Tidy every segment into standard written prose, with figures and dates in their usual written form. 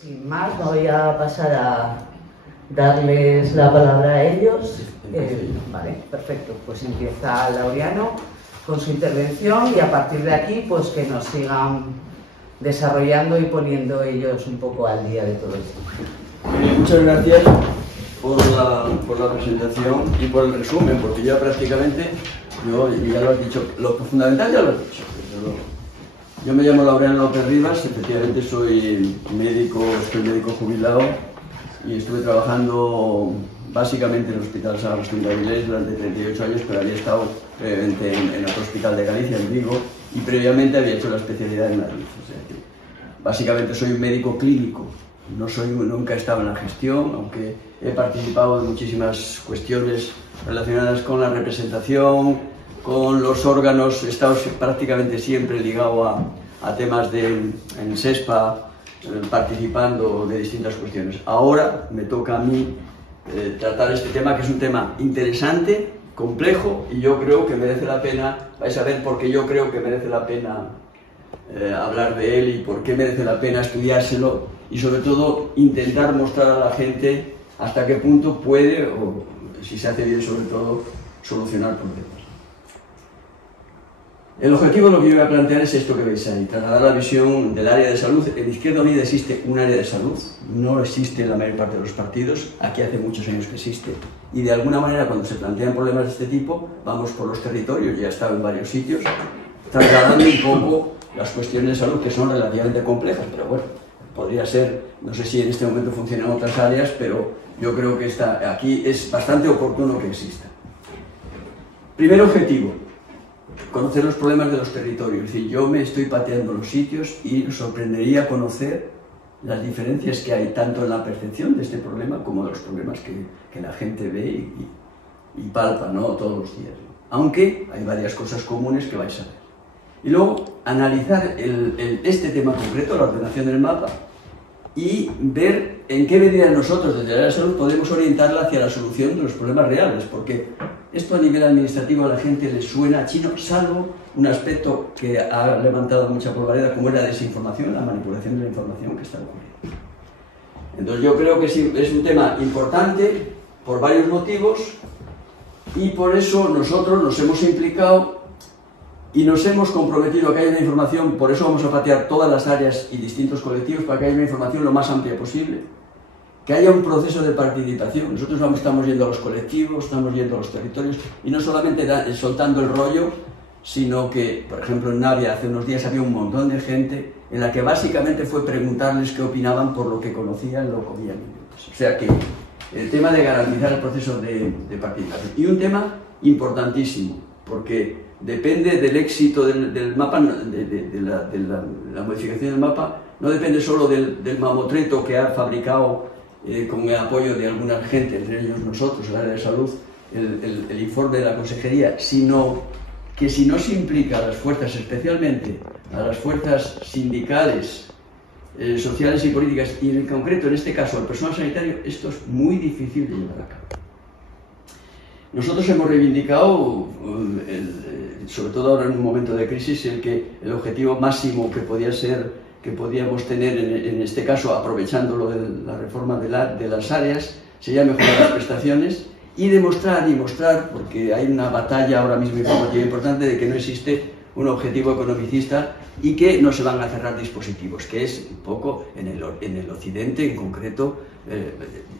Sin más, voy a pasar a darles la palabra a ellos. Vale, perfecto. Pues empieza Laureano con su intervención y a partir de aquí, pues que nos sigan desarrollando y poniendo ellos un poco al día de todo esto. Muchas gracias por la presentación y por el resumen, porque ya prácticamente, ya lo has dicho, lo fundamental ya lo has dicho. Yo me llamo Laureano López Rivas, efectivamente soy médico jubilado y estuve trabajando básicamente en el Hospital San Agustín de Avilés durante 38 años, pero había estado previamente en otro hospital de Galicia, en Vigo, y previamente había hecho la especialidad en Madrid. O sea que básicamente soy un médico clínico, nunca he estado en la gestión, aunque he participado en muchísimas cuestiones relacionadas con la representación, con los órganos, he estado prácticamente siempre ligado a temas en SESPA, participando de distintas cuestiones. Ahora me toca a mí tratar este tema, que es un tema interesante, complejo, y yo creo que merece la pena, vais a ver por qué yo creo que merece la pena hablar de él y por qué merece la pena estudiárselo, y sobre todo intentar mostrar a la gente hasta qué punto puede, o si se hace bien sobre todo, solucionar problemas. El objetivo de lo que yo voy a plantear es esto que veis ahí, trasladar la visión del área de salud. En Izquierda Unida existe un área de salud, no existe en la mayor parte de los partidos, aquí hace muchos años que existe, y de alguna manera cuando se plantean problemas de este tipo, vamos por los territorios, ya he estado en varios sitios, trasladando un poco las cuestiones de salud que son relativamente complejas, pero bueno, podría ser, no sé si en este momento funcionan otras áreas, pero yo creo que aquí es bastante oportuno que exista. Primer objetivo: conocer los problemas de los territorios. Es decir, yo me estoy pateando los sitios y nos sorprendería conocer las diferencias que hay tanto en la percepción de este problema como de los problemas que la gente ve y palpa, ¿no?, todos los días, ¿no? Aunque hay varias cosas comunes que vais a ver. Y luego analizar este tema concreto, la ordenación del mapa, y ver en qué medida nosotros desde el área de salud podemos orientarla hacia la solución de los problemas reales, porque esto a nivel administrativo a la gente le suena chino, salvo un aspecto que ha levantado mucha polvareda, como es la desinformación, la manipulación de la información que está ocurriendo. Entonces yo creo que es un tema importante por varios motivos, y por eso nosotros nos hemos implicado y nos hemos comprometido a que haya una información. Por eso vamos a patear todas las áreas y distintos colectivos para que haya una información lo más amplia posible, que haya un proceso de participación. Nosotros estamos yendo a los colectivos, estamos yendo a los territorios, y no solamente soltando el rollo, sino que, por ejemplo, en Navia hace unos días había un montón de gente en la que básicamente fue preguntarles qué opinaban por lo que conocían, lo que habían visto. O sea que el tema de garantizar el proceso de participación. Y un tema importantísimo, porque depende del éxito del mapa, de la modificación del mapa, no depende solo del mamotreto que ha fabricado con el apoyo de alguna gente, entre ellos nosotros, el área de salud, el informe de la consejería, sino que si no se implica a las fuerzas, especialmente a las fuerzas sindicales, sociales y políticas, y en concreto en este caso al personal sanitario, esto es muy difícil de llevar a cabo. Nosotros hemos reivindicado, sobre todo ahora en un momento de crisis, el objetivo máximo que podíamos tener en este caso, aprovechando lo de la reforma de las áreas, sería mejorar las prestaciones y demostrar, porque hay una batalla ahora mismo informativa importante de que no existe un objetivo economicista y que no se van a cerrar dispositivos, que es un poco en el occidente en concreto,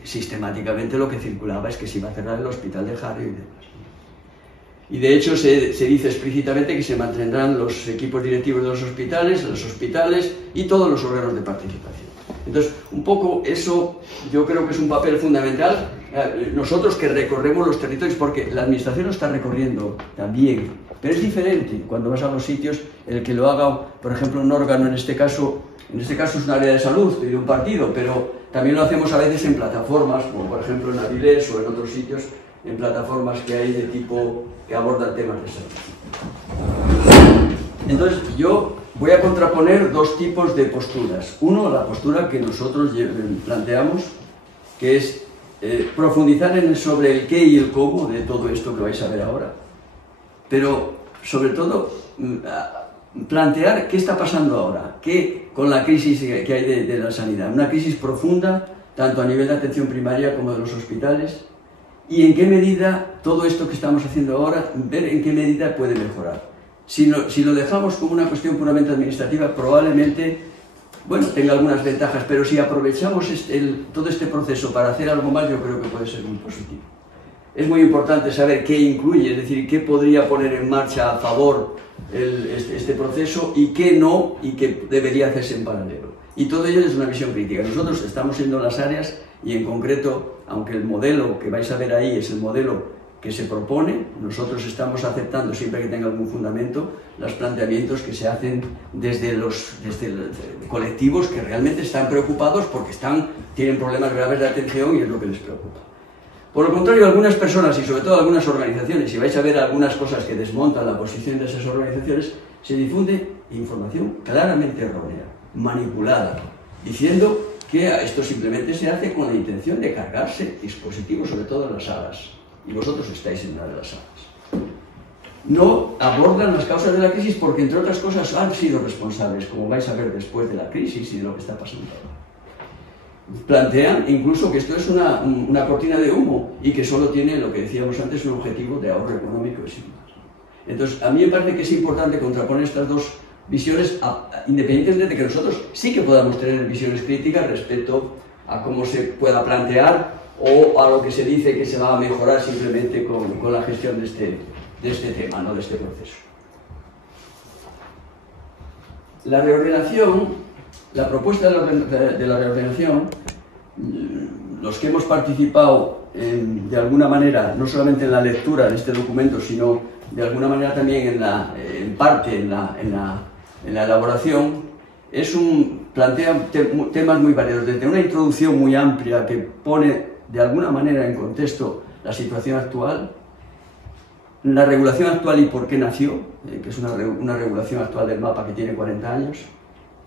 sistemáticamente lo que circulaba es que se iba a cerrar el hospital de Harry y demás. Y de hecho se dice explícitamente que se mantendrán los equipos directivos de los hospitales y todos los órganos de participación. Entonces, un poco eso yo creo que es un papel fundamental. Nosotros que recorremos los territorios, porque la administración lo está recorriendo también, pero es diferente cuando vas a los sitios el que lo haga, por ejemplo, un órgano, en este caso es un área de salud de un partido, pero también lo hacemos a veces en plataformas, como por ejemplo en Avilés o en otros sitios, en plataformas que hay de tipo que abordan temas de salud. Entonces yo voy a contraponer dos tipos de posturas. Uno, la postura que nosotros planteamos, que es profundizar sobre el qué y el cómo de todo esto que vais a ver ahora, pero sobre todo plantear qué está pasando ahora, con la crisis que hay de la sanidad. Una crisis profunda, tanto a nivel de atención primaria como de los hospitales, y en qué medida todo esto que estamos haciendo ahora, ver en qué medida puede mejorar. Si lo dejamos como una cuestión puramente administrativa, probablemente, bueno, tenga algunas ventajas, pero si aprovechamos todo este proceso para hacer algo más, yo creo que puede ser muy positivo. Es muy importante saber qué incluye, es decir, qué podría poner en marcha a favor este proceso y qué no, y qué debería hacerse en paralelo. Y todo ello es una visión crítica. Nosotros estamos yendo a las áreas y en concreto, aunque el modelo que vais a ver ahí es el modelo que se propone, nosotros estamos aceptando, siempre que tenga algún fundamento, los planteamientos que se hacen desde los colectivos que realmente están preocupados porque tienen problemas graves de atención y es lo que les preocupa. Por el contrario, algunas personas y sobre todo algunas organizaciones, y vais a ver algunas cosas que desmontan la posición de esas organizaciones, se difunde información claramente errónea, manipulada, diciendo que esto simplemente se hace con la intención de cargarse dispositivos, sobre todo en las salas. Y vosotros estáis en una de las salas. No abordan las causas de la crisis porque, entre otras cosas, han sido responsables, como vais a ver después de la crisis y de lo que está pasando ahora. Plantean incluso que esto es una cortina de humo y que solo tiene, lo que decíamos antes, un objetivo de ahorro económico y sin más. Entonces, a mí me parece que es importante contraponer estas dos visiones, independientemente de que nosotros sí que podamos tener visiones críticas respecto a cómo se pueda plantear o a lo que se dice que se va a mejorar simplemente con la gestión de este tema, ¿no? De este proceso. La reordenación. La propuesta de la reordenación, los que hemos participado de alguna manera, no solamente en la lectura de este documento, sino de alguna manera también en parte en la elaboración, plantea temas muy variados, desde una introducción muy amplia que pone de alguna manera en contexto la situación actual, la regulación actual y por qué nació, que es una regulación actual del mapa que tiene 40 años,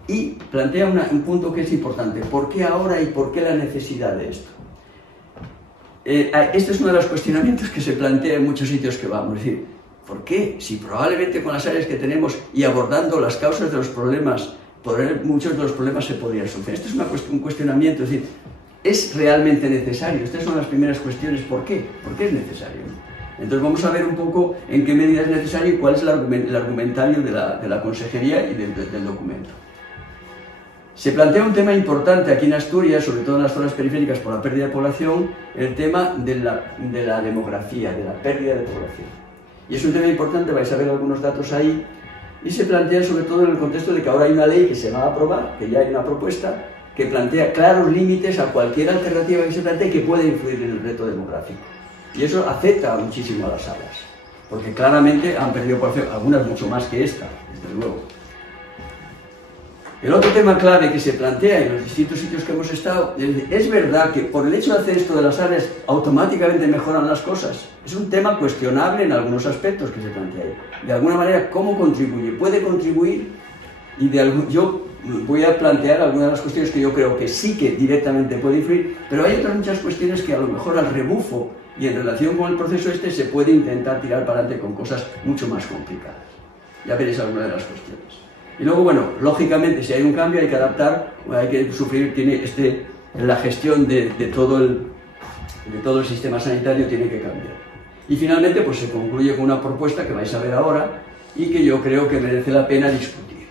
y plantea un punto que es importante: ¿por qué ahora y por qué la necesidad de esto? Este es uno de los cuestionamientos que se plantea en muchos sitios que vamos. Es decir, ¿por qué? Si probablemente con las áreas que tenemos y abordando las causas de los problemas, muchos de los problemas se podrían solucionar. Esto es un cuestionamiento, es decir, ¿es realmente necesario? Estas son las primeras cuestiones. ¿Por qué? ¿Por qué es necesario? Entonces vamos a ver un poco en qué medida es necesario y cuál es el argumentario de la consejería y del documento. Se plantea un tema importante aquí en Asturias, sobre todo en las zonas periféricas por la pérdida de población, el tema de la demografía, de la pérdida de población. Y es un tema importante, vais a ver algunos datos ahí, y se plantea sobre todo en el contexto de que ahora hay una ley que se va a aprobar, que ya hay una propuesta, que plantea claros límites a cualquier alternativa que se plantee que pueda influir en el reto demográfico. Y eso afecta muchísimo a las salas, porque claramente han perdido población, algunas mucho más que esta, desde luego. El otro tema clave que se plantea en los distintos sitios que hemos estado, es verdad que por el hecho de hacer esto de las áreas automáticamente mejoran las cosas. Es un tema cuestionable en algunos aspectos que se plantea ahí. De alguna manera, ¿cómo contribuye? ¿Puede contribuir? Y yo voy a plantear algunas de las cuestiones que yo creo que sí que directamente puede influir, pero hay otras muchas cuestiones que a lo mejor al rebufo y en relación con el proceso se puede intentar tirar para adelante con cosas mucho más complicadas. Ya veréis algunas de las cuestiones. Y luego, bueno, lógicamente, si hay un cambio hay que adaptar, hay que sufrir, la gestión de todo el sistema sanitario tiene que cambiar. Y finalmente, pues se concluye con una propuesta que vais a ver ahora y que yo creo que merece la pena discutir.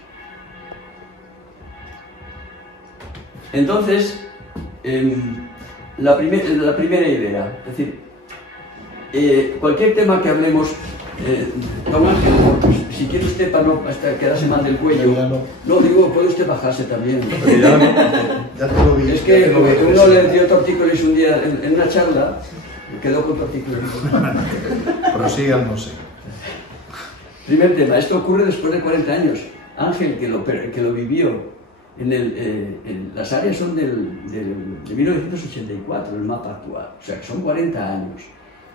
Entonces, la primera idea, es decir, cualquier tema que hablemos, don Ángel, si quiere usted para no quedarse mal del cuello, no digo, puede usted bajarse también. Ya te lo vi. Es que uno le dio tortícolis un día en una charla, quedó con tortícolis. Prosigan, no sé. Primer tema, esto ocurre después de 40 años. Ángel, que lo vivió, las áreas son de 1984, el mapa actual, o sea, que son 40 años.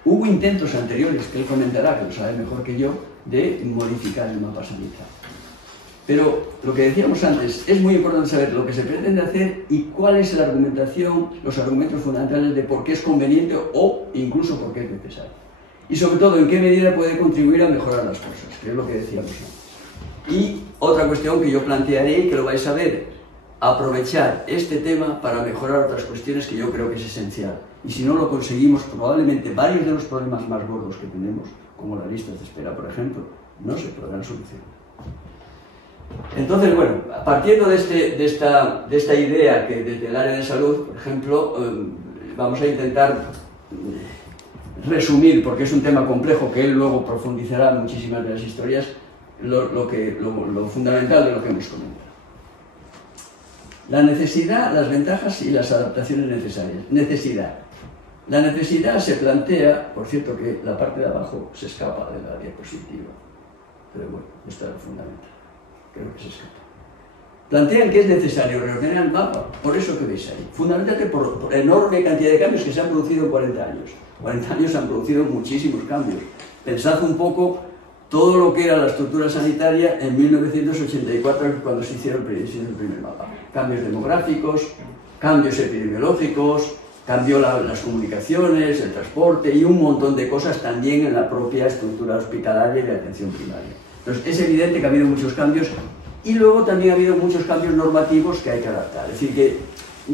Hubo intentos anteriores, que él comentará, que lo sabe mejor que yo, de modificar el mapa sanitario. Pero lo que decíamos antes, es muy importante saber lo que se pretende hacer y cuál es la argumentación, los argumentos fundamentales de por qué es conveniente o incluso por qué es necesario. Y sobre todo, en qué medida puede contribuir a mejorar las cosas, que es lo que decíamos antes. Y otra cuestión que yo plantearé y que lo vais a ver aprovechar este tema para mejorar otras cuestiones que yo creo que es esencial. Y si no lo conseguimos, probablemente varios de los problemas más gordos que tenemos, como las listas de espera, por ejemplo, no se podrán solucionar. Entonces, bueno, partiendo de esta idea que desde el área de salud, por ejemplo, vamos a intentar resumir, porque es un tema complejo que él luego profundizará en muchísimas de las historias, lo fundamental de lo que hemos comentado. La necesidad, las ventajas y las adaptaciones necesarias. Necesidad. La necesidad se plantea, por cierto que la parte de abajo se escapa de la diapositiva, pero bueno, esto es lo fundamental, creo que se escapa. Plantean que es necesario reordenar el mapa, por eso que veis ahí, fundamentalmente por enorme cantidad de cambios que se han producido en 40 años. 40 años han producido muchísimos cambios. Pensad un poco todo lo que era la estructura sanitaria en 1984, cuando se hicieron el primer mapa. Cambios demográficos, cambios epidemiológicos, cambió las comunicaciones, el transporte y un montón de cosas también en la propia estructura hospitalaria y de atención primaria. Entonces, es evidente que ha habido muchos cambios y luego también ha habido muchos cambios normativos que hay que adaptar. Es decir, que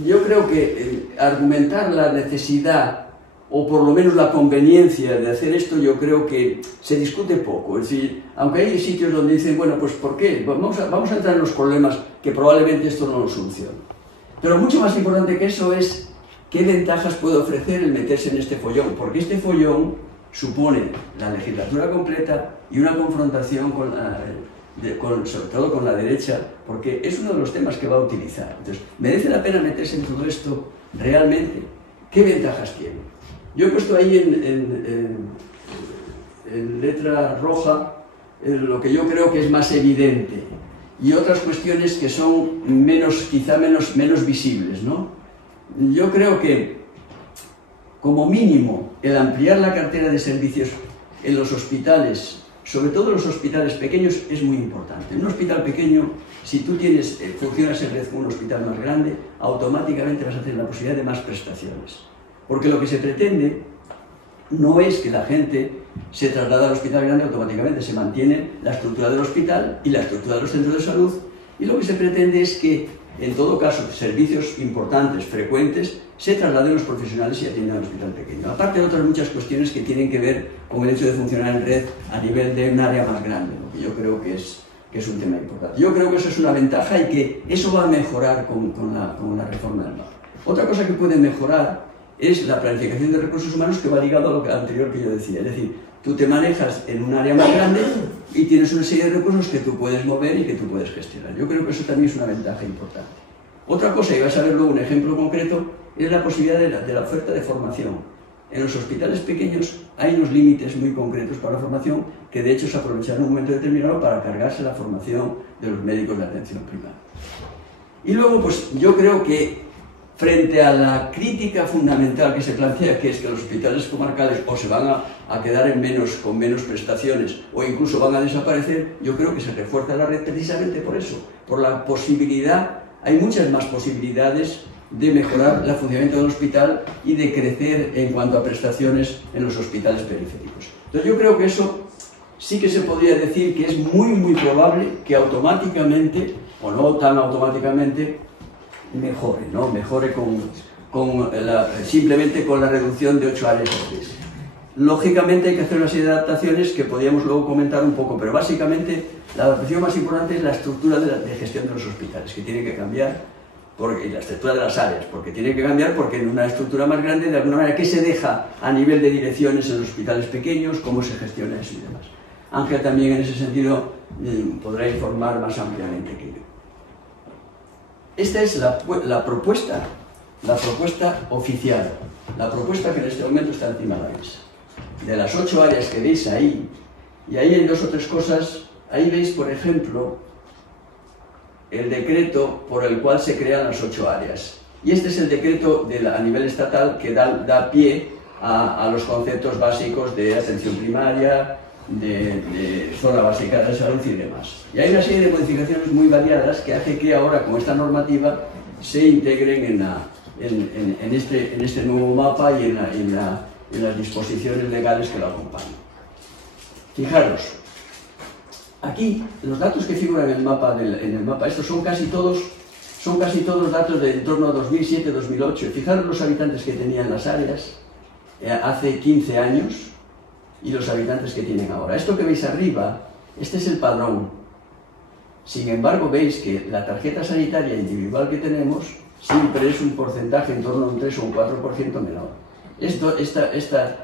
yo creo que argumentar la necesidad o por lo menos la conveniencia de hacer esto, yo creo que se discute poco. Es decir, aunque hay sitios donde dicen, bueno, pues ¿por qué? Vamos a entrar en los problemas que probablemente esto no lo solucione. Pero mucho más importante que eso es qué ventajas puede ofrecer el meterse en este follón, porque este follón supone la legislatura completa y una confrontación sobre todo con la derecha, porque es uno de los temas que va a utilizar. Entonces, ¿merece la pena meterse en todo esto realmente? ¿Qué ventajas tiene? Yo he puesto ahí en letra roja lo que yo creo que es más evidente y otras cuestiones que son quizá menos visibles, ¿no? Yo creo que, como mínimo, el ampliar la cartera de servicios en los hospitales, sobre todo en los hospitales pequeños, es muy importante. En un hospital pequeño, si tú funcionas en red con un hospital más grande, automáticamente vas a tener la posibilidad de más prestaciones. Porque lo que se pretende no es que la gente se traslade al hospital grande automáticamente, se mantiene la estructura del hospital y la estructura de los centros de salud, y lo que se pretende es que, en todo caso, servicios importantes, frecuentes, se trasladen los profesionales y atiendan al hospital pequeño. Aparte de otras muchas cuestiones que tienen que ver con el hecho de funcionar en red a nivel de un área más grande, lo que yo creo que es un tema importante. Yo creo que eso es una ventaja y que eso va a mejorar con la reforma del mapa. Otra cosa que puede mejorar es la planificación de recursos humanos, que va ligado a lo anterior que yo decía. Es decir, tú te manejas en un área más grande y tienes una serie de recursos que tú puedes mover y que tú puedes gestionar. Yo creo que eso también es una ventaja importante. Otra cosa, y vais a ver luego un ejemplo concreto, es la posibilidad de la oferta de formación. En los hospitales pequeños hay unos límites muy concretos para la formación que de hecho se aprovecharon en un momento determinado para cargarse la formación de los médicos de atención primaria. Y luego, pues yo creo que frente a la crítica fundamental que se plantea, que es que los hospitales comarcales o se van a quedar con menos prestaciones o incluso van a desaparecer, yo creo que se refuerza la red precisamente por eso, por la posibilidad, hay muchas más posibilidades de mejorar el funcionamiento del hospital y de crecer en cuanto a prestaciones en los hospitales periféricos. Entonces yo creo que eso sí que se podría decir que es muy probable que automáticamente, o no tan automáticamente, mejore, ¿no? Mejore simplemente con la reducción de 8 áreas a 3. Lógicamente hay que hacer una serie de adaptaciones que podríamos luego comentar un poco, pero básicamente la adaptación más importante es la estructura de gestión de los hospitales, que tiene que cambiar, y la estructura de las áreas, porque tiene que cambiar porque en una estructura más grande, de alguna manera, ¿qué se deja a nivel de direcciones en los hospitales pequeños? ¿Cómo se gestiona eso y demás? Ángel también en ese sentido podrá informar más ampliamente que yo. Esta es la propuesta oficial, la propuesta que en este momento está encima de la mesa. De las 8 áreas que veis ahí, y ahí hay 2 o 3 cosas, ahí veis, por ejemplo, el decreto por el cual se crean las 8 áreas. Y este es el decreto a nivel estatal que da pie a los conceptos básicos de atención primaria, de zona básica de salud y demás. Y hay una serie de modificaciones muy variadas que hace que ahora, con esta normativa, se integren en este nuevo mapa y en las disposiciones legales que lo acompañan. Fijaros, aquí los datos que figuran en el mapa, estos son casi todos son casi todos datos de en torno a 2007-2008. Fijaros los habitantes que tenían las áreas hace 15 años y los habitantes que tienen ahora. Esto que veis arriba, este es el padrón. Sin embargo, veis que la tarjeta sanitaria individual que tenemos siempre es un porcentaje en torno a un 3 o un 4% menor.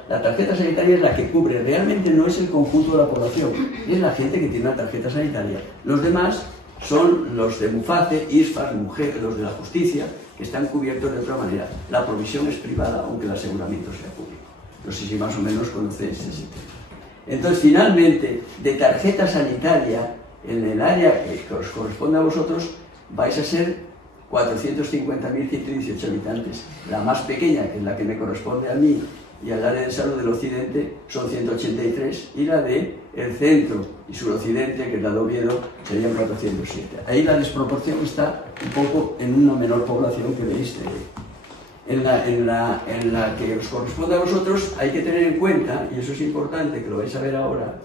La tarjeta sanitaria es la que cubre, realmente no es el conjunto de la población, es la gente que tiene una tarjeta sanitaria. Los demás son los de Muface, ISFAS, mujeres, los de la justicia, que están cubiertos de otra manera. La provisión es privada, aunque el aseguramiento sea público. No sé si más o menos conocéis ese tema. Entonces, finalmente, de tarjeta sanitaria, en el área que os corresponde a vosotros, vais a ser 450.118 habitantes. La más pequeña, que es la que me corresponde a mí y al área de salud del occidente, son 183, y la de el centro y suroccidente, que es la de Oviedo, serían 407. Ahí la desproporción está un poco en una menor población que veis. En la que os corresponde a vosotros hay que tener en cuenta, y eso es importante, que lo vais a ver ahora,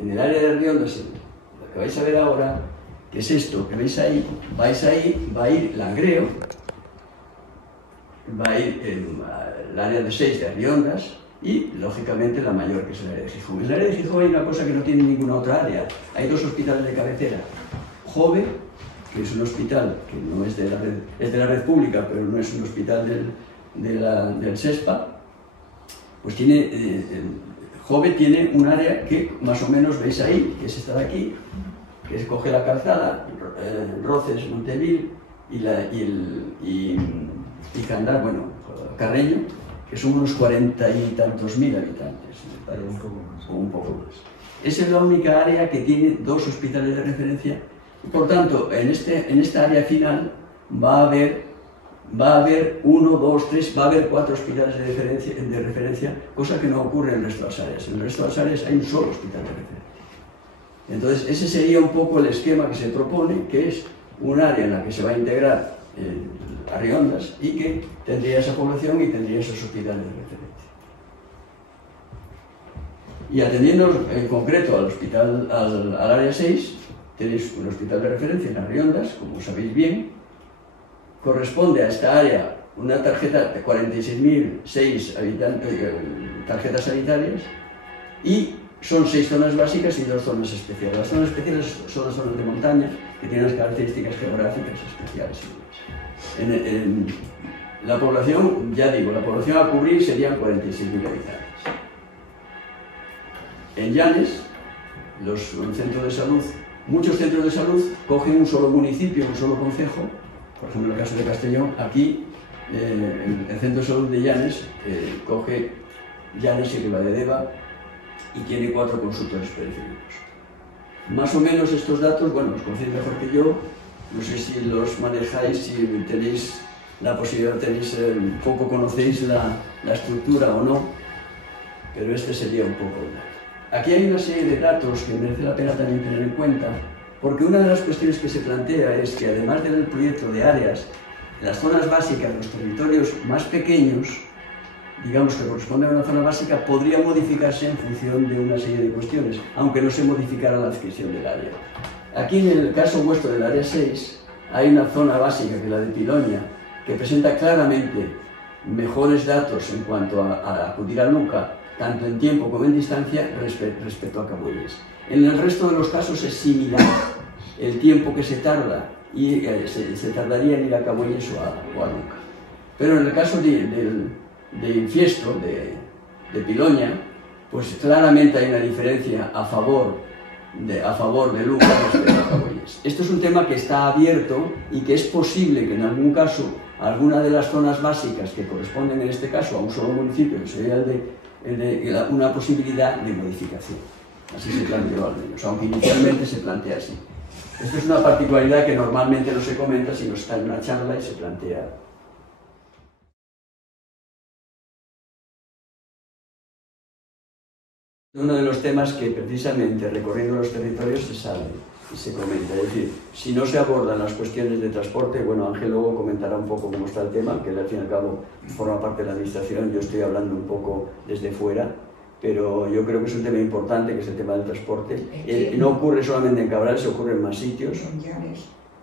en el área de Riondas, lo que vais a ver ahora, que es esto que veis ahí, va a ir Langreo, va a ir el área de 6 de Riondas y, lógicamente, la mayor, que es el área de Gijón. En el área de Gijón hay una cosa que no tiene ninguna otra área. Hay dos hospitales de cabecera. Jove, que es un hospital que no es de la red, es de la red pública, pero no es un hospital del SESPA, pues tiene, Jove tiene un área que más o menos veis ahí, que es esta de aquí, que coge la calzada, Roces, Montevil y Candar, bueno, Carreño, que son unos 40 y tantos mil habitantes, o un poco más. Esa es la única área que tiene dos hospitales de referencia. Por tanto, en esta área final va a haber 1, 2, 3, va a haber 4 hospitales de referencia, cosa que no ocurre en el resto de las áreas. En el resto de las áreas hay un solo hospital de referencia. Entonces, ese sería un poco el esquema que se propone, que es un área en la que se va a integrar Arriondas y que tendría esa población y tendría esos hospitales de referencia. Y atendiendo en concreto al área 6, tenéis un hospital de referencia en Arriondas, como sabéis bien. Corresponde a esta área una tarjeta de 46.006 tarjetas sanitarias y son 6 zonas básicas y 2 zonas especiales. Las zonas especiales son las zonas de montaña, que tienen unas características geográficas especiales. La población, ya digo, la población a cubrir serían 46.000 habitantes. En Llanes, los centros de salud, muchos centros de salud cogen un solo municipio, un solo concejo. Por ejemplo, en el caso de Castellón, aquí el centro de salud de Llanes coge Llanes y Ribadedeva y tiene 4 consultorios periféricos. Más o menos estos datos, bueno, los conocéis mejor que yo, no sé si los manejáis, si tenéis la posibilidad, un poco conocéis la estructura o no, pero este sería un poco el dato. Aquí hay una serie de datos que merece la pena también tener en cuenta, porque una de las cuestiones que se plantea es que además del proyecto de áreas, las zonas básicas, los territorios más pequeños, digamos que corresponden a una zona básica, podría modificarse en función de una serie de cuestiones, aunque no se modificara la adscripción del área. Aquí en el caso vuestro del área 6, hay una zona básica, que es la de Piloña, que presenta claramente mejores datos en cuanto a acudir a Luca, tanto en tiempo como en distancia, respecto a Cabuelles. En el resto de los casos es similar el tiempo que se tarda, y se tardaría en ir a Cabuelles o a Luca. Pero en el caso de Infiesto, de Piloña, pues claramente hay una diferencia a favor de Luca respecto a Cabuelles. Esto es un tema que está abierto y que es posible que en algún caso alguna de las zonas básicas que corresponden en este caso a un solo municipio, que sería una posibilidad de modificación. Así se planteó al menos, aunque inicialmente se plantea así. Esto es una particularidad que normalmente no se comenta, sino está en una charla y se plantea. Uno de los temas que precisamente recorriendo los territorios se sale y se comenta, es decir, si no se abordan las cuestiones de transporte, bueno, Ángel luego comentará un poco cómo está el tema, que al fin y al cabo forma parte de la administración, yo estoy hablando un poco desde fuera, pero yo creo que es un tema importante, que es el tema del transporte. No ocurre solamente en Cabrales, ocurre en más sitios.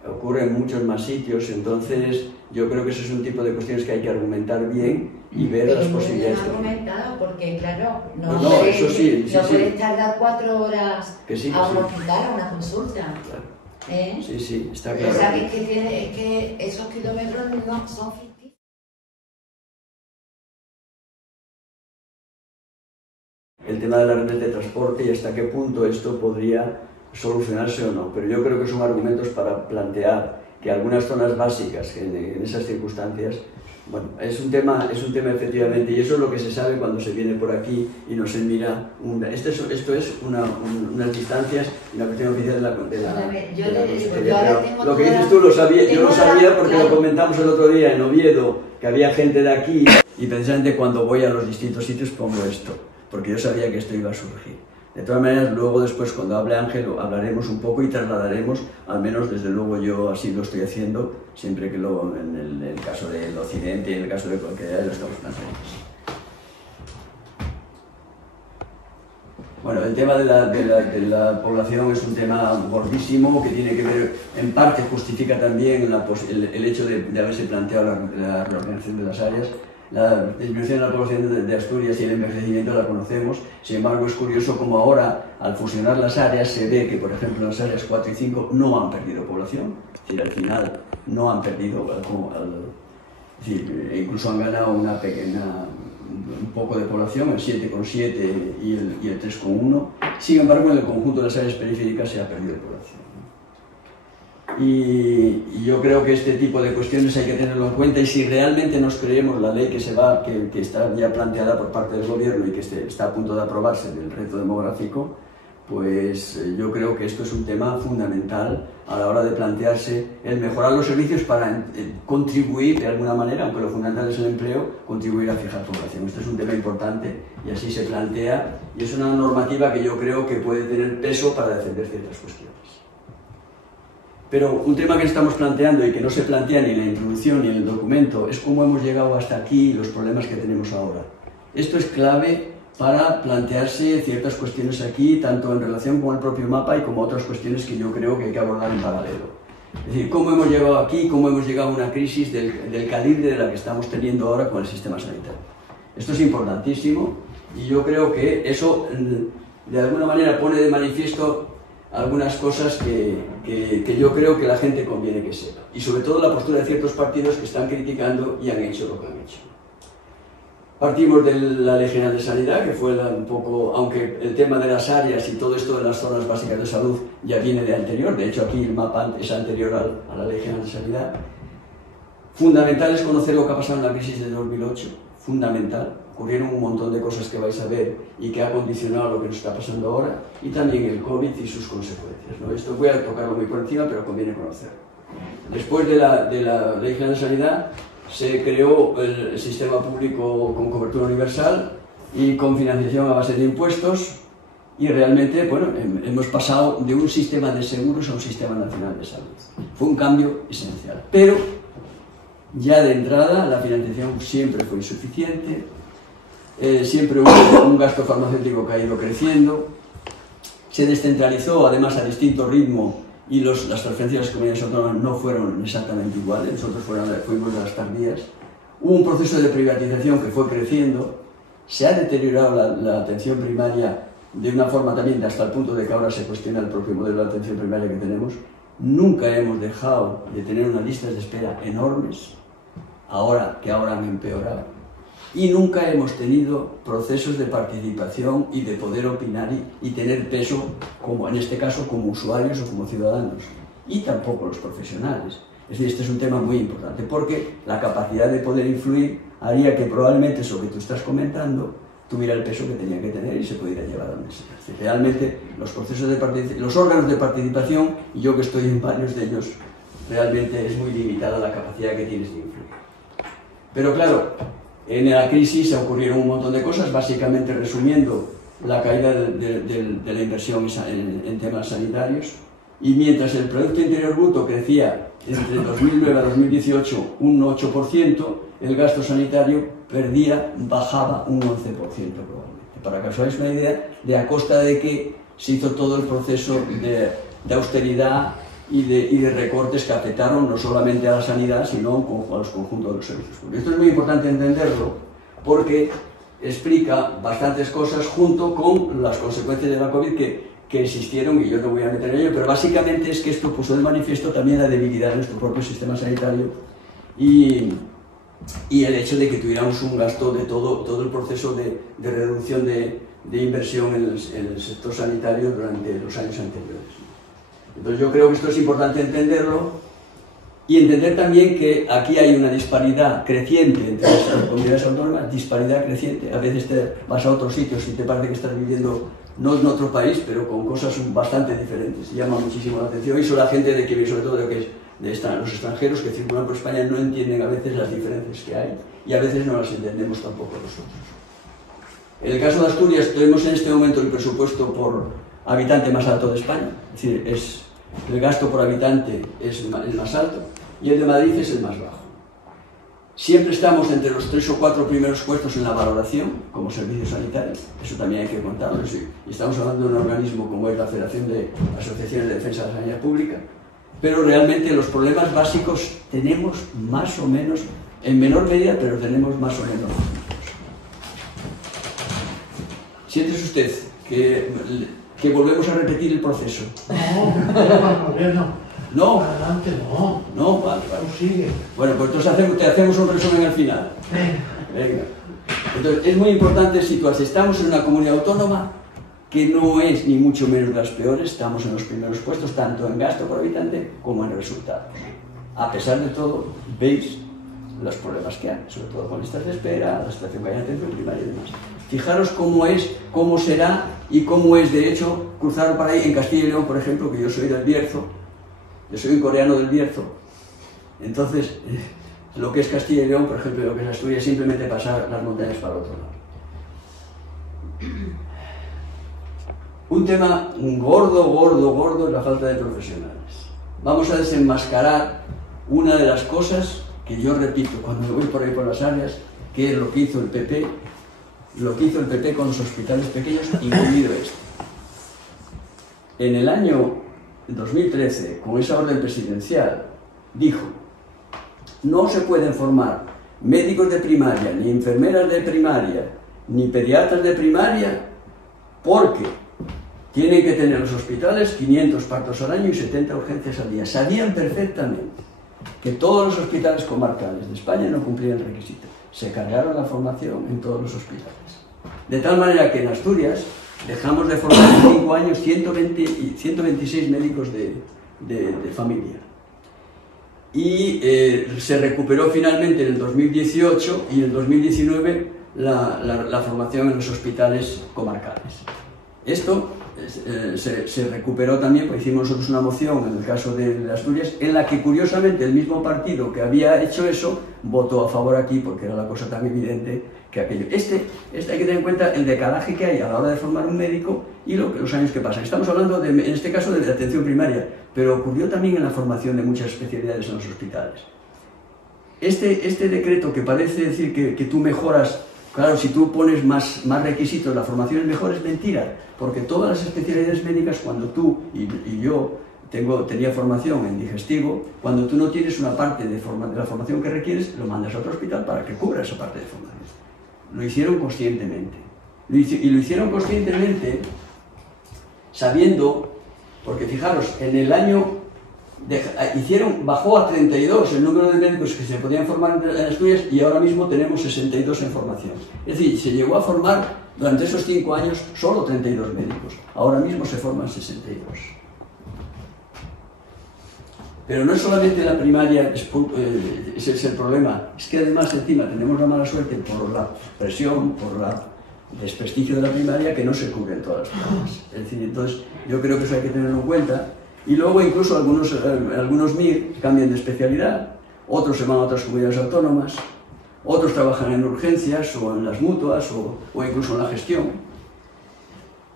ocurre en muchos más sitios, entonces yo creo que eso es un tipo de cuestiones que hay que argumentar bien y ver las posibilidades. Pero muy bien argumentado, porque claro, no eso sí, puedes tardar 4 horas sí, a un hospital, a una consulta. Claro. Sí, está claro. Pero sabes que esos kilómetros no son ficticios. El tema de las redes de transporte y hasta qué punto esto podría solucionarse o no, pero yo creo que son argumentos para plantear que algunas zonas básicas en esas circunstancias, bueno, es un tema efectivamente, y eso es lo que se sabe cuando se viene por aquí y no se mira, esto es unas distancias y una cuestión oficial de la Consellería. Lo que dices tú, yo lo sabía porque lo comentamos el otro día en Oviedo, que había gente de aquí, y precisamente cuando voy a los distintos sitios pongo esto, porque yo sabía que esto iba a surgir. De todas maneras, luego después cuando hable Ángel hablaremos un poco y trasladaremos, al menos desde luego yo así lo estoy haciendo, siempre que en el caso del occidente y en el caso de cualquiera lo estamos planteando. Bueno, el tema de la población es un tema gordísimo que tiene que ver, en parte justifica también el hecho de haberse planteado la reorganización de las áreas. La disminución de la población de Asturias y el envejecimiento la conocemos, sin embargo es curioso como ahora, al fusionar las áreas, se ve que, por ejemplo, las áreas 4 y 5 no han perdido población, es decir, al final no han perdido, es decir, incluso han ganado un poco de población, el 7,7 y el 3,1, sin embargo en el conjunto de las áreas periféricas se ha perdido población. Y yo creo que este tipo de cuestiones hay que tenerlo en cuenta, y si realmente nos creemos la ley que está ya planteada por parte del gobierno y que está a punto de aprobarse del reto demográfico, pues yo creo que esto es un tema fundamental a la hora de plantearse el mejorar los servicios para contribuir de alguna manera, aunque lo fundamental es el empleo, contribuir a fijar población. Esto es un tema importante y así se plantea, y es una normativa que yo creo que puede tener peso para defender ciertas cuestiones. Pero un tema que estamos planteando y que no se plantea ni en la introducción ni en el documento es cómo hemos llegado hasta aquí y los problemas que tenemos ahora. Esto es clave para plantearse ciertas cuestiones aquí, tanto en relación con el propio mapa y como otras cuestiones que yo creo que hay que abordar en paralelo. Es decir, cómo hemos llegado aquí, cómo hemos llegado a una crisis del calibre de la que estamos teniendo ahora con el sistema sanitario. Esto es importantísimo y yo creo que eso de alguna manera pone de manifiesto algunas cosas que yo creo que la gente conviene que sepa, y sobre todo la postura de ciertos partidos que están criticando y han hecho lo que han hecho. Partimos de la Ley General de Sanidad, que fue un poco, aunque el tema de las áreas y todo esto de las zonas básicas de salud ya viene de anterior, de hecho aquí el mapa es anterior a la Ley General de Sanidad. Fundamental es conocer lo que ha pasado en la crisis de 2008, fundamental. Ocurrieron un montón de cosas que vais a ver y que ha condicionado lo que nos está pasando ahora, y también el COVID y sus consecuencias, ¿no? Esto voy a tocarlo muy por encima, pero conviene conocerlo. Después de la Ley General de Sanidad se creó el sistema público con cobertura universal y con financiación a base de impuestos, y realmente, bueno, hemos pasado de un sistema de seguros a un sistema nacional de salud. Fue un cambio esencial, pero ya de entrada la financiación siempre fue insuficiente. Siempre hubo un gasto farmacéutico que ha ido creciendo, se descentralizó además a distinto ritmo y las transferencias de las comunidades autónomas no fueron exactamente iguales, nosotros fuimos de las tardías. Hubo un proceso de privatización que fue creciendo, se ha deteriorado la atención primaria de una forma también hasta el punto de que ahora se cuestiona el propio modelo de atención primaria que tenemos. Nunca hemos dejado de tener unas listas de espera enormes, ahora han empeorado. Y nunca hemos tenido procesos de participación y de poder opinar y tener peso, como en este caso, como usuarios o como ciudadanos. Y tampoco los profesionales. Es decir, este es un tema muy importante, porque la capacidad de poder influir haría que probablemente eso que tú estás comentando tuviera el peso que tenía que tener y se pudiera llevar a donde sea. Es decir, realmente los órganos de participación, y yo que estoy en varios de ellos, realmente es muy limitada la capacidad que tienes de influir. Pero claro, en la crisis se ocurrieron un montón de cosas, básicamente resumiendo la caída de la inversión en temas sanitarios, y mientras el Producto Interior Bruto crecía entre 2009 a 2018 un 8%, el gasto sanitario bajaba un 11% probablemente. Para que os hagáis una idea de a costa de que se hizo todo el proceso de austeridad y de recortes que afectaron no solamente a la sanidad, sino a los conjuntos de los servicios públicos. Esto es muy importante entenderlo porque explica bastantes cosas junto con las consecuencias de la COVID que existieron, y yo no voy a meter en ello, pero básicamente es que esto puso de manifiesto también la debilidad de nuestro propio sistema sanitario y el hecho de que tuviéramos un gasto de todo el proceso de reducción de inversión en el sector sanitario durante los años anteriores. Entonces yo creo que esto es importante entenderlo y entender también que aquí hay una disparidad creciente entre las comunidades autónomas, disparidad creciente. A veces te vas a otros sitios y te parece que estás viviendo no en otro país, pero con cosas bastante diferentes. Llama muchísimo la atención y eso la gente de que vive, sobre todo de que es los extranjeros que circulan por España, no entienden a veces las diferencias que hay y a veces no las entendemos tampoco nosotros. En el caso de Asturias tenemos en este momento el presupuesto por habitante más alto de España, es decir, el gasto por habitante es el más alto y el de Madrid es el más bajo. Siempre estamos entre los 3 o 4 primeros puestos en la valoración como servicio sanitario, eso también hay que contarlo, y estamos hablando de un organismo como es la Federación de Asociaciones de Defensa de la Sanidad Pública, pero realmente los problemas básicos tenemos más o menos, en menor medida, pero tenemos más o menos. Siéntese usted que volvemos a repetir el proceso. No. Adelante, no. No, vale. Sigue. Bueno, pues entonces te hacemos un resumen al final. Venga. Entonces, es muy importante situarse. Estamos en una comunidad autónoma que no es ni mucho menos de las peores, estamos en los primeros puestos, tanto en gasto por habitante como en resultados. A pesar de todo, veis los problemas que hay, sobre todo con listas de espera, la situación que hay en atención primaria y demás. Fijaros cómo es, cómo será y cómo es, de hecho, cruzar para ahí en Castilla y León, por ejemplo, que yo soy del Bierzo, yo soy un coreano del Bierzo, entonces, lo que es Castilla y León, por ejemplo, y lo que es Asturias, simplemente pasar las montañas para el otro lado. Un tema gordo es la falta de profesionales. Vamos a desenmascarar una de las cosas que yo repito cuando me voy por ahí por las áreas, que es lo que hizo el PP, con los hospitales pequeños, incluido este. En el año 2013, con esa orden presidencial, dijo: no se pueden formar médicos de primaria, ni enfermeras de primaria, ni pediatras de primaria, porque tienen que tener los hospitales 500 partos al año y 70 urgencias al día. Sabían perfectamente que todos los hospitales comarcales de España no cumplían el requisito. Se cargaron la formación en todos los hospitales. De tal manera que en Asturias dejamos de formar en 5 años 126 médicos de familia. Y se recuperó finalmente en el 2018 y en el 2019 la formación en los hospitales comarcales. Esto se recuperó también, pues hicimos nosotros una moción en el caso de Asturias, en la que curiosamente el mismo partido que había hecho eso votó a favor aquí, porque era la cosa tan evidente que aquello. Hay que tener en cuenta el decalaje que hay a la hora de formar un médico y los años que pasan. Estamos hablando, en este caso, de atención primaria, pero ocurrió también en la formación de muchas especialidades en los hospitales. Este decreto que parece decir que tú mejoras. Claro, si tú pones más requisitos, la formación es mejor, es mentira, porque todas las especialidades médicas, cuando tú y yo tenía formación en digestivo, cuando tú no tienes una parte de la formación que requieres, lo mandas a otro hospital para que cubra esa parte de formación. Lo hicieron conscientemente. Y lo hicieron conscientemente sabiendo, porque fijaros, en el año bajó a 32 el número de médicos que se podían formar en Asturias y ahora mismo tenemos 62 en formación. Es decir, se llegó a formar durante esos 5 años solo 32 médicos. Ahora mismo se forman 62. Pero no es solamente la primaria, ese es el problema, es que además encima tenemos la mala suerte por la presión, por el desprestigio de la primaria, que no se cubren todas las plazas. Es decir, entonces yo creo que eso hay que tenerlo en cuenta. Y luego incluso algunos MIR cambian de especialidad, otros se van a otras comunidades autónomas, otros trabajan en urgencias o en las mutuas o incluso en la gestión.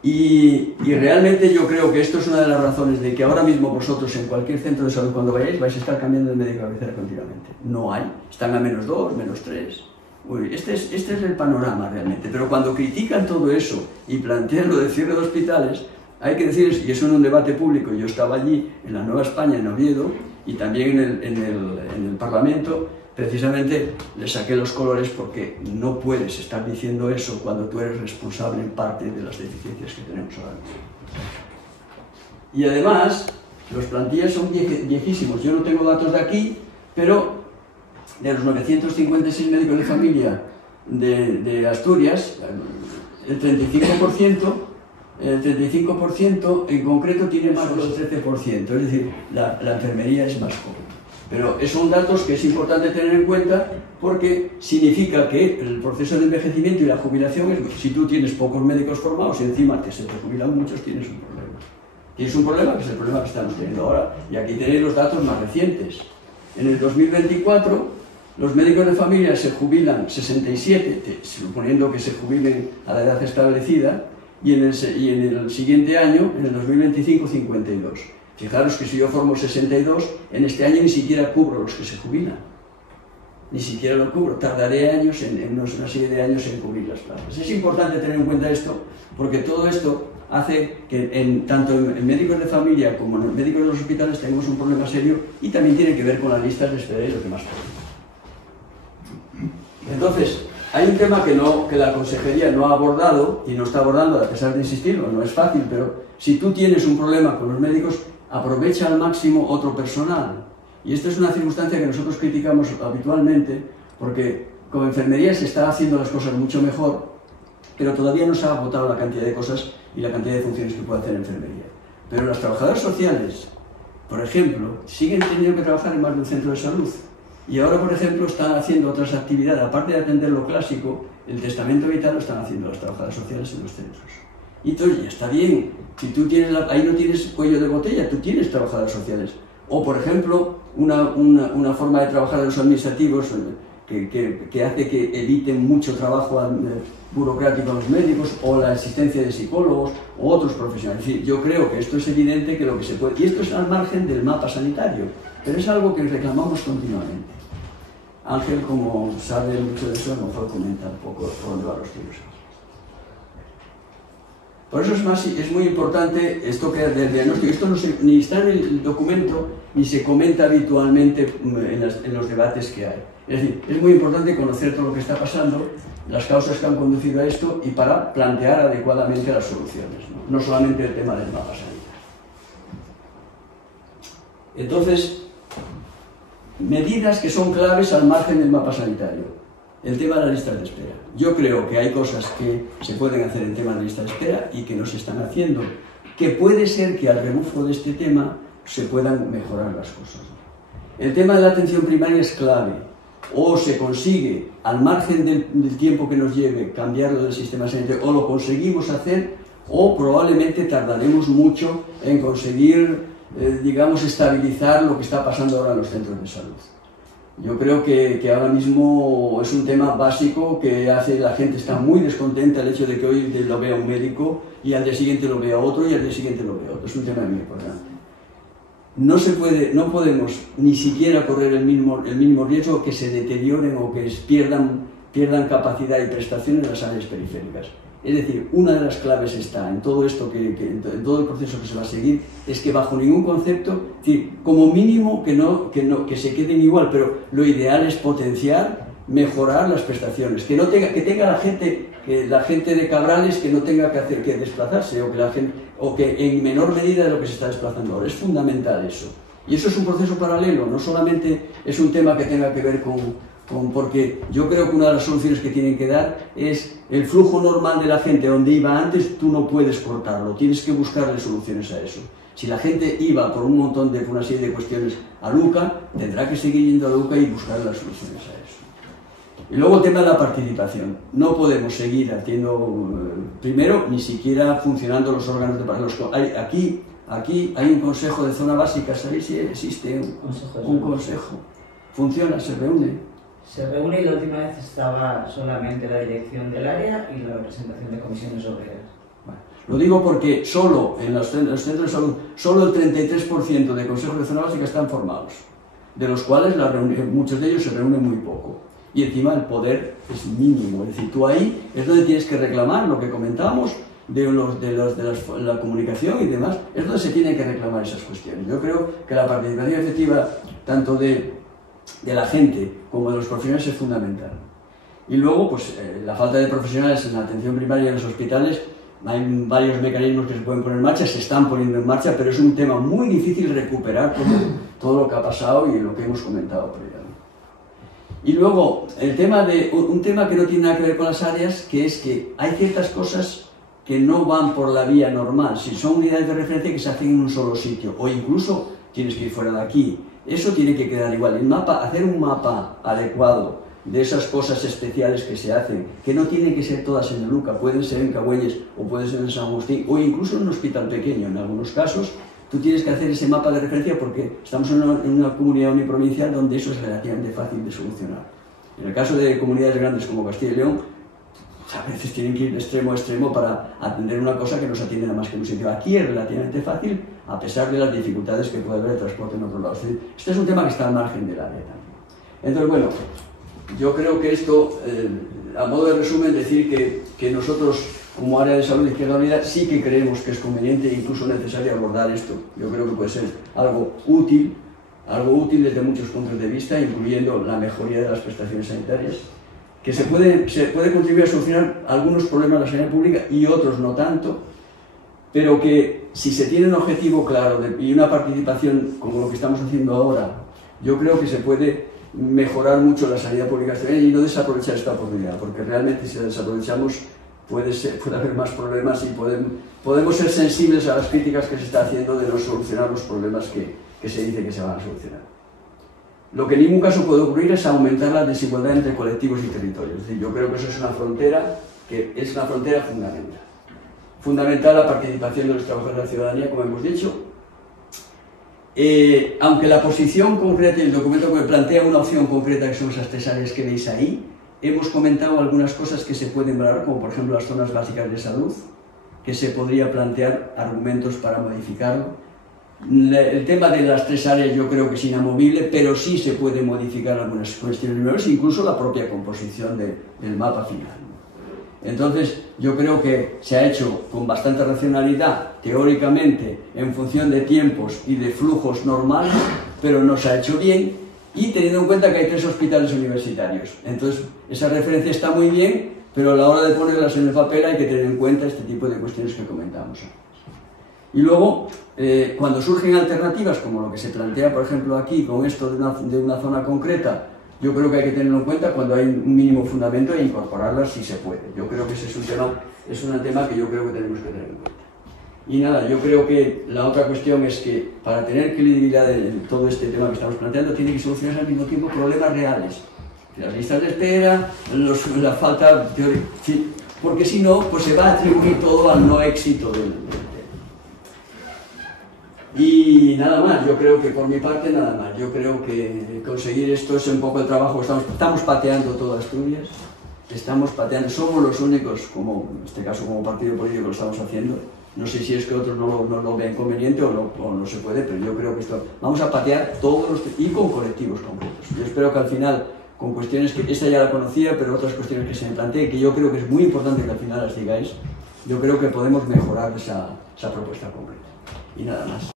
Y realmente yo creo que esto es una de las razones de que ahora mismo vosotros en cualquier centro de salud cuando vayáis vais a estar cambiando de médico de cabecera continuamente. No hay, están a -2, -3. Uy, este es el panorama realmente, pero cuando critican todo eso y plantean lo de cierre de hospitales, hay que decirles, y eso en un debate público, yo estaba allí en la Nueva España, en Oviedo, y también en el Parlamento, precisamente le saqué los colores porque no puedes estar diciendo eso cuando tú eres responsable en parte de las deficiencias que tenemos ahora mismo. Y además, los plantillas son viejísimos. Yo no tengo datos de aquí, pero de los 956 médicos de familia de Asturias, el 35% en concreto tiene más del 13%, es decir, la enfermería es más joven. Pero son datos que es importante tener en cuenta porque significa que el proceso de envejecimiento y la jubilación es, si tú tienes pocos médicos formados y encima que se te jubilan muchos, tienes un problema. Tienes un problema que es el problema que estamos teniendo ahora. Y aquí tenéis los datos más recientes. En el 2024, los médicos de familia se jubilan 67, suponiendo que se jubilen a la edad establecida, y en el siguiente año, en el 2025, 52. Fijaros que si yo formo 62, en este año ni siquiera cubro los que se jubilan. Ni siquiera lo cubro. Tardaré años, una serie de años en cubrir las plazas. Es importante tener en cuenta esto, porque todo esto hace que tanto en médicos de familia como en médicos de los hospitales tengamos un problema serio y también tiene que ver con las listas de espera y lo que más podemos. Entonces, hay un tema que la consejería no ha abordado y no está abordando, a pesar de insistirlo, no es fácil, pero si tú tienes un problema con los médicos, aprovecha al máximo otro personal. Y esta es una circunstancia que nosotros criticamos habitualmente, porque como enfermería se está haciendo las cosas mucho mejor, pero todavía no se ha agotado la cantidad de cosas y la cantidad de funciones que puede hacer enfermería. Pero las trabajadoras sociales, por ejemplo, siguen teniendo que trabajar en más de un centro de salud. Y ahora, por ejemplo, están haciendo otras actividades, aparte de atender lo clásico, el testamento vital lo están haciendo las trabajadoras sociales en los centros. Y entonces, ya está bien, si tú tienes ahí no tienes cuello de botella, tú tienes trabajadoras sociales. O, por ejemplo, una forma de trabajar de los administrativos que hace que eviten mucho trabajo burocrático a los médicos, o la asistencia de psicólogos, o otros profesionales. Es decir, yo creo que esto es evidente que lo que se puede... Y esto es al margen del mapa sanitario, pero es algo que reclamamos continuamente. Ángel, como sabe mucho de eso, a lo mejor comenta un poco por dónde van los tiros. Por eso es muy importante esto que del diagnóstico. Esto ni está en el documento, ni se comenta habitualmente en los debates que hay. Es decir, es muy importante conocer todo lo que está pasando, las causas que han conducido a esto y para plantear adecuadamente las soluciones, no solamente el tema del mapa sanitario. Entonces, medidas que son claves al margen del mapa sanitario. El tema de las listas de espera. Yo creo que hay cosas que se pueden hacer en tema de listas de espera y que no se están haciendo, que puede ser que al rebufo de este tema se puedan mejorar las cosas. El tema de la atención primaria es clave. O se consigue, al margen del tiempo que nos lleve, cambiarlo del sistema sanitario, o lo conseguimos hacer, o probablemente tardaremos mucho en conseguir, digamos, estabilizar lo que está pasando ahora en los centros de salud. Yo creo que ahora mismo es un tema básico que hace la gente está muy descontenta el hecho de que hoy lo vea un médico y al día siguiente lo vea otro y al día siguiente lo vea otro. Es un tema muy importante. No podemos ni siquiera correr el mínimo riesgo que se deterioren o que pierdan capacidad y prestación en las áreas periféricas. Es decir, una de las claves está en todo esto, en todo el proceso que se va a seguir, es que bajo ningún concepto, es decir, como mínimo que se queden igual, pero lo ideal es potenciar, mejorar las prestaciones, que tenga la gente de Cabrales que no tenga que desplazarse, o que en menor medida de lo que se está desplazando ahora. Es fundamental eso. Y eso es un proceso paralelo, no solamente es un tema que tenga que ver porque yo creo que una de las soluciones que tienen que dar es el flujo normal de la gente donde iba antes, tú no puedes cortarlo, tienes que buscarle soluciones a eso. Si la gente iba por una serie de cuestiones a Luca, tendrá que seguir yendo a Luca y buscar las soluciones a eso. Y luego el tema de la participación. No podemos seguir haciendo, primero, ni siquiera funcionando los órganos de participación. Aquí hay un consejo de zona básica, ¿sabéis si existe un consejo? ¿Funciona? ¿Se reúne? Se reúne y la última vez estaba solamente la dirección del área y la representación de comisiones obreras. Bueno, lo digo porque solo en los centros de salud, solo el 33% de consejos de zona básica están formados, de los cuales muchos de ellos se reúnen muy poco. Y encima el poder es mínimo, es decir, tú ahí es donde tienes que reclamar lo que comentamos, la comunicación y demás, es donde se tienen que reclamar esas cuestiones. Yo creo que la participación efectiva, tanto de la gente como de los profesionales, es fundamental. Y luego, pues, la falta de profesionales en la atención primaria y en los hospitales, hay varios mecanismos que se pueden poner en marcha, se están poniendo en marcha, pero es un tema muy difícil recuperar todo lo que ha pasado y lo que hemos comentado previamente. Y luego, un tema que no tiene nada que ver con las áreas, que es que hay ciertas cosas que no van por la vía normal. Si son unidades de referencia que se hacen en un solo sitio, o incluso tienes que ir fuera de aquí, eso tiene que quedar igual. El mapa, hacer un mapa adecuado de esas cosas especiales que se hacen, que no tienen que ser todas en el Luca, pueden ser en Cagüelles, o pueden ser en San Agustín, o incluso en un hospital pequeño. En algunos casos, tú tienes que hacer ese mapa de referencia porque estamos en una comunidad uniprovincial donde eso es relativamente fácil de solucionar. En el caso de comunidades grandes como Castilla y León, a veces tienen que ir de extremo a extremo para atender una cosa que no se atiende nada más que en un sitio. Aquí es relativamente fácil, a pesar de las dificultades que puede haber de transporte en otros lados. Este es un tema que está al margen del área también. Entonces, bueno, yo creo que esto, a modo de resumen, decir que nosotros, como área de salud de Izquierda Unida, sí que creemos que es conveniente e incluso necesario abordar esto. Yo creo que puede ser algo útil desde muchos puntos de vista, incluyendo la mejoría de las prestaciones sanitarias, que se puede contribuir a solucionar algunos problemas de la sanidad pública y otros no tanto, pero que si se tiene un objetivo claro y una participación como lo que estamos haciendo ahora, yo creo que se puede mejorar mucho la sanidad pública y no desaprovechar esta oportunidad, porque realmente si la desaprovechamos puede haber más problemas y podemos ser sensibles a las críticas que se está haciendo de no solucionar los problemas que se dice que se van a solucionar. Lo que en ningún caso puede ocurrir es aumentar la desigualdad entre colectivos y territorios. Es decir, yo creo que eso es una frontera fundamental. Fundamental la participación de los trabajadores de la ciudadanía, como hemos dicho. Aunque la posición concreta y el documento que plantea una opción concreta, que son esas tres áreas que veis ahí, hemos comentado algunas cosas que se pueden valorar, como por ejemplo las zonas básicas de salud, que se podría plantear argumentos para modificarlo. El tema de las tres áreas yo creo que es inamovible, pero sí se puede modificar algunas cuestiones menores, incluso la propia composición del mapa final. Entonces, yo creo que se ha hecho con bastante racionalidad, teóricamente, en función de tiempos y de flujos normales, pero no se ha hecho bien, y teniendo en cuenta que hay 3 hospitales universitarios. Entonces, esa referencia está muy bien, pero a la hora de ponerlas en el papel hay que tener en cuenta este tipo de cuestiones que comentamos antes. Y luego, cuando surgen alternativas, como lo que se plantea, por ejemplo, aquí, con esto de una zona concreta, yo creo que hay que tenerlo en cuenta cuando hay un mínimo fundamento e incorporarlas si se puede. Yo creo que ese es un tema que yo creo que tenemos que tener en cuenta. Y nada, yo creo que la otra cuestión es que para tener credibilidad en todo este tema que estamos planteando, tiene que solucionarse al mismo tiempo problemas reales. Las listas de espera, la falta teórica, porque si no, pues se va a atribuir todo al no éxito del tema. Y nada más, yo creo que por mi parte nada más. Yo creo que conseguir esto es un poco el trabajo. Estamos pateando toda Asturias, somos los únicos, como en este caso como partido político, lo estamos haciendo. No sé si es que otros no lo ven conveniente o no se puede, pero yo creo que esto vamos a patear todos y con colectivos concretos. Yo espero que al final, con cuestiones que esta ya la conocía, pero otras cuestiones que se me planteen, que yo creo que es muy importante que al final las digáis, yo creo que podemos mejorar esa propuesta concreta. Y nada más.